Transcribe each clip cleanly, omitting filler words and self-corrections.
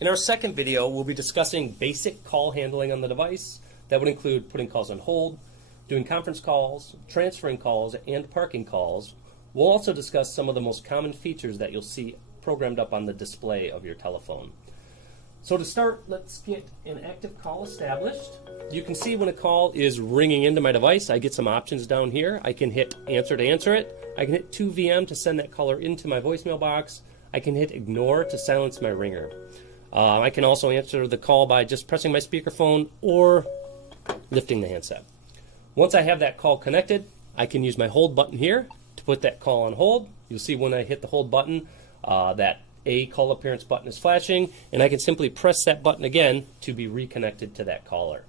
In our second video, we'll be discussing basic call handling on the device. That would include putting calls on hold, doing conference calls, transferring calls, and parking calls. We'll also discuss some of the most common features that you'll see programmed up on the display of your telephone. So to start, let's get an active call established. You can see when a call is ringing into my device, I get some options down here. I can hit answer to answer it. I can hit 2VM to send that caller into my voicemail box. I can hit ignore to silence my ringer. I can also answer the call by just pressing my speakerphone or lifting the handset. Once I have that call connected, I can use my hold button here to put that call on hold. You'll see when I hit the hold button that a call appearance button is flashing, and I can simply press that button again to be reconnected to that caller.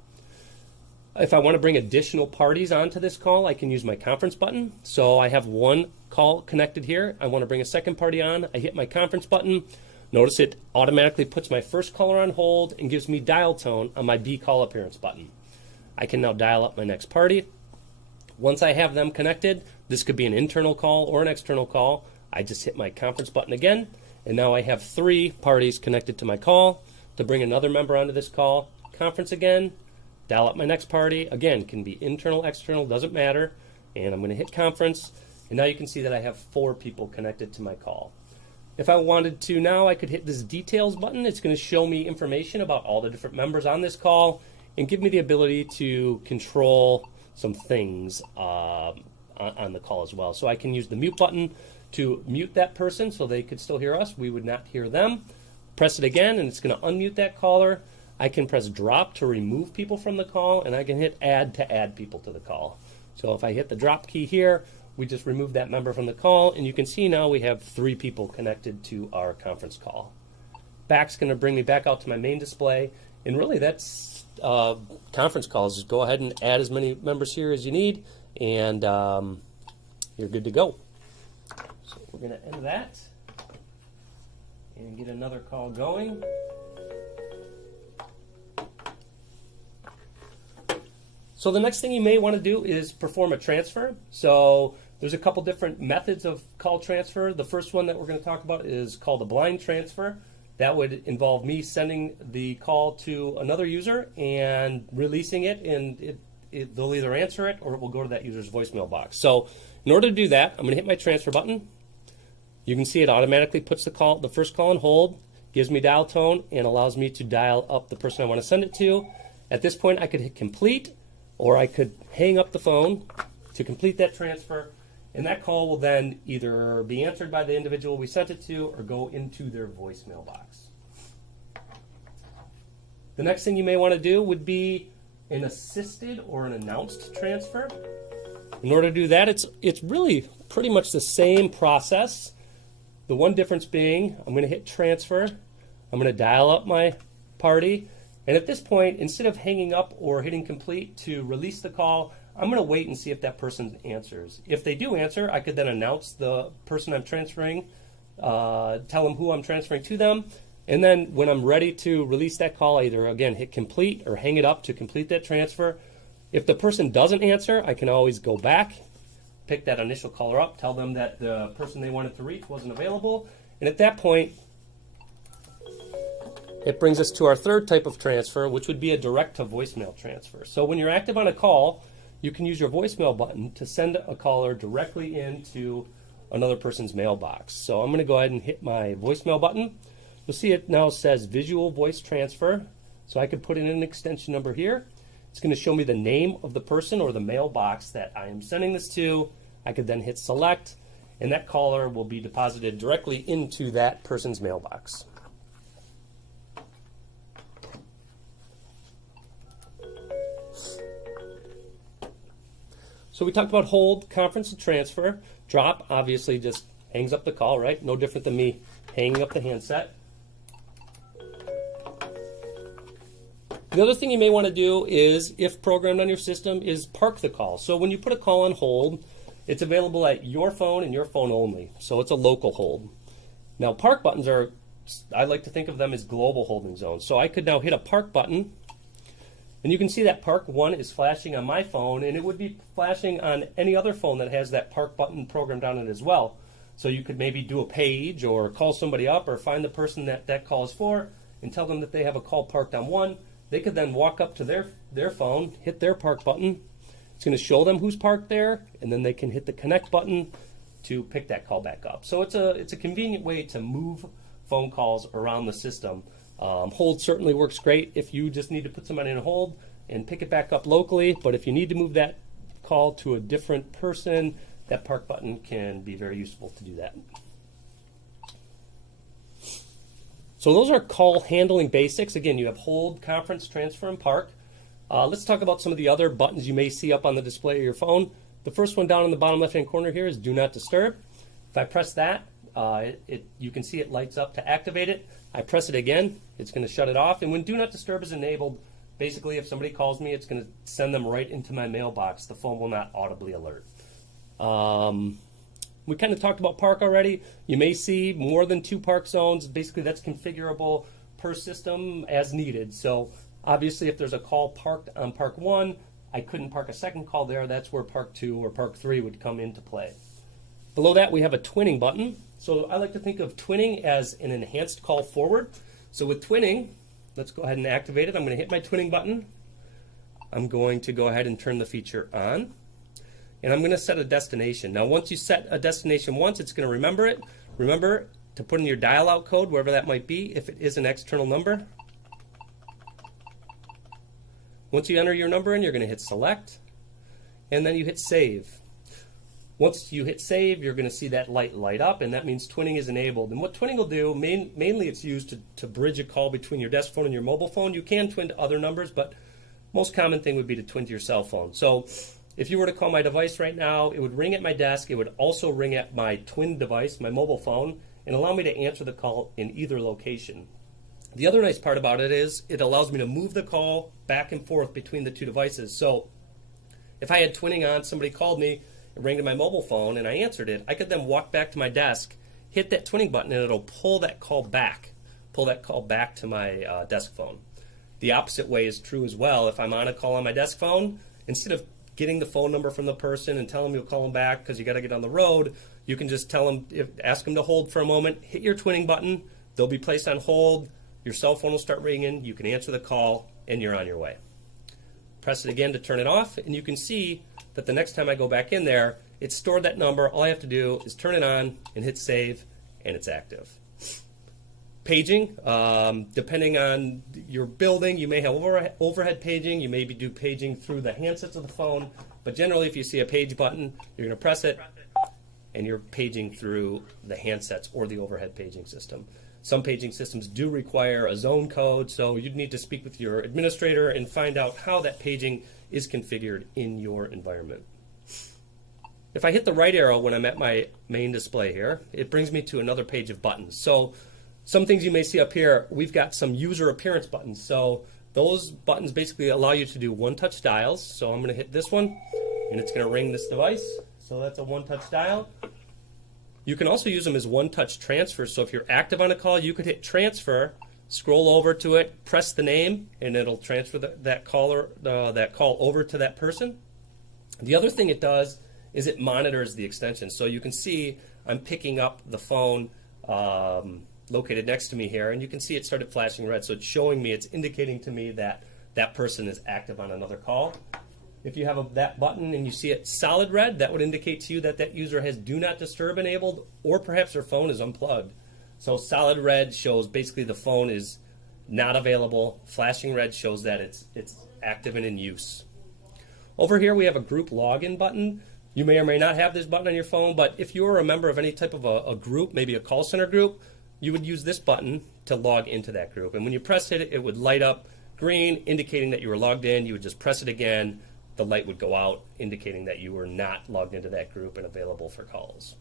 If I want to bring additional parties onto this call, I can use my conference button. So I have one call connected here. I want to bring a second party on. I hit my conference button. Notice it automatically puts my first caller on hold and gives me dial tone on my B call appearance button. I can now dial up my next party. Once I have them connected, this could be an internal call or an external call. I just hit my conference button again, and now I have 3 parties connected to my call. To bring another member onto this call, conference again, dial up my next party. Again, can be internal, external, doesn't matter. And I'm going to hit conference, and now you can see that I have 4 people connected to my call. If I wanted to now, I could hit this details button. It's going to show me information about all the different members on this call and give me the ability to control some things on the call as well. So I can use the mute button to mute that person so they could still hear us. We would not hear them. Press it again and it's going to unmute that caller. I can press drop to remove people from the call, and I can hit add to add people to the call. So if I hit the drop key here, we just remove that member from the call, and you can see now we have 3 people connected to our conference call. Back's going to bring me back out to my main display, and really that's conference calls. Just go ahead and add as many members here as you need, and you're good to go. So we're going to end that and get another call going. So the next thing you may want to do is perform a transfer. So there's a couple different methods of call transfer. The first one that we're going to talk about is called a blind transfer. That would involve me sending the call to another user and releasing it, and they'll either answer it or it will go to that user's voicemail box. So in order to do that, I'm going to hit my transfer button. You can see it automatically puts the first call on hold, gives me dial tone, and allows me to dial up the person I want to send it to. At this point, I could hit complete, or I could hang up the phone to complete that transfer, and that call will then either be answered by the individual we sent it to or go into their voicemail box. The next thing you may want to do would be an assisted or an announced transfer. In order to do that, it's really pretty much the same process. The one difference being I'm going to hit transfer, I'm going to dial up my party, and at this point, instead of hanging up or hitting complete to release the call, I'm going to wait and see if that person answers. If they do answer, I could then announce the person I'm transferring, tell them who I'm transferring to them, and then when I'm ready to release that call, I either, again, hit complete or hang it up to complete that transfer. If the person doesn't answer, I can always go back, pick that initial caller up, tell them that the person they wanted to reach wasn't available, and at that point, it brings us to our third type of transfer, which would be a direct-to-voicemail transfer. So when you're active on a call, you can use your voicemail button to send a caller directly into another person's mailbox. So I'm going to go ahead and hit my voicemail button. You'll see it now says visual voice transfer. So I could put in an extension number here. It's going to show me the name of the person or the mailbox that I am sending this to. I could then hit select, and that caller will be deposited directly into that person's mailbox. So we talked about hold, conference, and transfer. Drop obviously just hangs up the call, right? No different than me hanging up the handset. The other thing you may want to do is, if programmed on your system, is park the call. So when you put a call on hold, it's available at your phone and your phone only. So it's a local hold. Now park buttons are, I like to think of them as global holding zones. So I could now hit a park button, and you can see that park 1 is flashing on my phone, and it would be flashing on any other phone that has that park button programmed on it as well. So you could maybe do a page or call somebody up or find the person that that call is for, and tell them that they have a call parked on 1, they could then walk up to their phone, hit their park button. It's going to show them who's parked there, and then they can hit the connect button to pick that call back up. So it's a convenient way to move phone calls around the system. Hold certainly works great if you just need to put somebody in hold and pick it back up locally, but if you need to move that call to a different person, that park button can be very useful to do that. So those are call handling basics. Again, you have hold, conference, transfer, and park. Let's talk about some of the other buttons you may see up on the display of your phone. The first one down in the bottom left-hand corner here is Do Not Disturb. If I press that, you can see it lights up to activate it. I press it again, it's going to shut it off. And when Do Not Disturb is enabled, basically if somebody calls me, it's going to send them right into my mailbox. The phone will not audibly alert. We kind of talked about park already. You may see more than 2 park zones. Basically, that's configurable per system as needed. So obviously, if there's a call parked on park 1, I couldn't park a second call there. That's where park 2 or park 3 would come into play. Below that, we have a twinning button. So I like to think of twinning as an enhanced call forward. So with twinning, let's go ahead and activate it. I'm going to hit my twinning button. I'm going to go ahead and turn the feature on. And I'm going to set a destination. Now, once you set a destination once, it's going to remember it. Remember to put in your dial-out code, wherever that might be, if it is an external number. Once you enter your number in, you're going to hit select, and then you hit save. Once you hit save, you're going to see that light up, and that means twinning is enabled. And what twinning will do, mainly it's used to bridge a call between your desk phone and your mobile phone. You can twin to other numbers, but most common thing would be to twin to your cell phone. So if you were to call my device right now, it would ring at my desk. It would also ring at my twin device, my mobile phone, and allow me to answer the call in either location. The other nice part about it is it allows me to move the call back and forth between the 2 devices. So if I had twinning on, somebody called me, it rang to my mobile phone, and I answered it, I could then walk back to my desk, hit that twinning button, and it'll pull that call back to my desk phone. The opposite way is true as well. If I'm on a call on my desk phone, instead of getting the phone number from the person and tell them you'll call them back because you got to get on the road, you can just tell them, ask them to hold for a moment, hit your twinning button, they'll be placed on hold, your cell phone will start ringing, you can answer the call, and you're on your way. Press it again to turn it off, and you can see that the next time I go back in there, it's stored that number. All I have to do is turn it on and hit save, and it's active. Paging, depending on your building, you may have overhead paging, you may do paging through the handsets of the phone, but generally if you see a page button, you're going to press it, and you're paging through the handsets or the overhead paging system. Some paging systems do require a zone code, so you'd need to speak with your administrator and find out how that paging is configured in your environment. If I hit the right arrow when I'm at my main display here, it brings me to another page of buttons. So some things you may see up here, we've got some user appearance buttons. So those buttons basically allow you to do one-touch dials. So I'm going to hit this one, and it's going to ring this device. So that's a one-touch dial. You can also use them as one-touch transfers. So if you're active on a call, you could hit transfer, scroll over to it, press the name, and it'll transfer that call over to that person. The other thing it does is it monitors the extension. So you can see I'm picking up the phone located next to me here, and you can see it started flashing red. So it's showing me, it's indicating to me that that person is active on another call. If you have that button and you see it solid red, that would indicate to you that that user has Do Not Disturb enabled, or perhaps their phone is unplugged. So solid red shows basically the phone is not available. Flashing red shows that it's active and in use. Over here we have a group login button. You may or may not have this button on your phone, but if you are a member of any type of a group, maybe a call center group, you would use this button to log into that group. And when you press it, it would light up green, indicating that you were logged in. You would just press it again. The light would go out, indicating that you were not logged into that group and available for calls.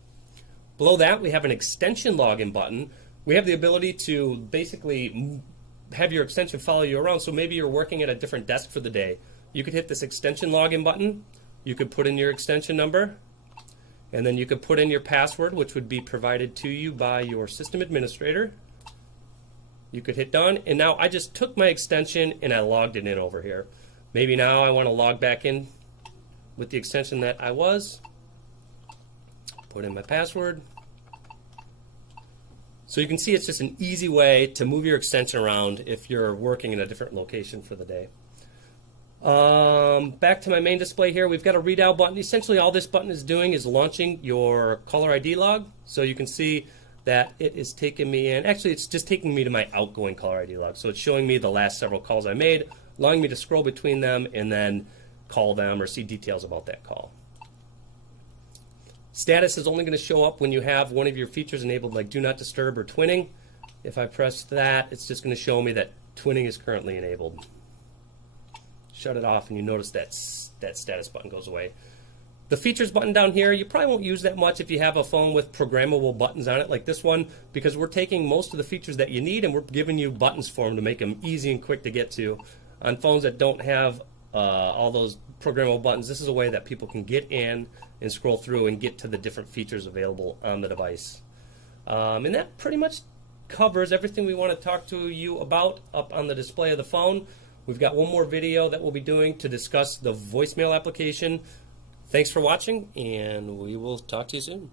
Below that, we have an extension login button. We have the ability to basically have your extension follow you around. So maybe you're working at a different desk for the day. You could hit this extension login button. You could put in your extension number, and then you could put in your password, which would be provided to you by your system administrator. You could hit done, and now I just took my extension and I logged it in over here. Maybe now I want to log back in with the extension that I was. Put in my password. So you can see it's just an easy way to move your extension around if you're working in a different location for the day. Back to my main display here, we've got a redial button. Essentially all this button is doing is launching your caller ID log. So you can see that it is taking me in. Actually, it's just taking me to my outgoing caller ID log. So it's showing me the last several calls I made, allowing me to scroll between them and then call them or see details about that call. Status is only going to show up when you have one of your features enabled, like Do Not Disturb or Twinning. If I press that, it's just going to show me that Twinning is currently enabled. Shut it off and you notice that status button goes away. The features button down here, you probably won't use that much if you have a phone with programmable buttons on it like this one, because we're taking most of the features that you need and we're giving you buttons for them to make them easy and quick to get to. On phones that don't have all those programmable buttons, this is a way that people can get in and scroll through and get to the different features available on the device. And that pretty much covers everything we want to talk to you about up on the display of the phone. We've got one more video that we'll be doing to discuss the voicemail application. Thanks for watching, and we will talk to you soon.